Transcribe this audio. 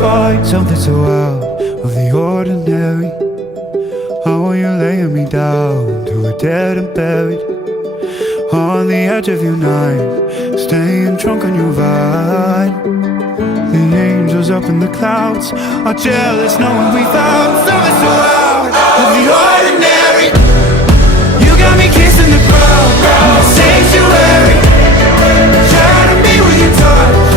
find something so out of the ordinary. How are you laying me down to a dead and buried on the edge of your night, staying drunk on your vine. The angels up in the clouds are jealous knowing we found something so out of the ordinary. You got me kissing the ground in the sanctuary, trying to be with your touch.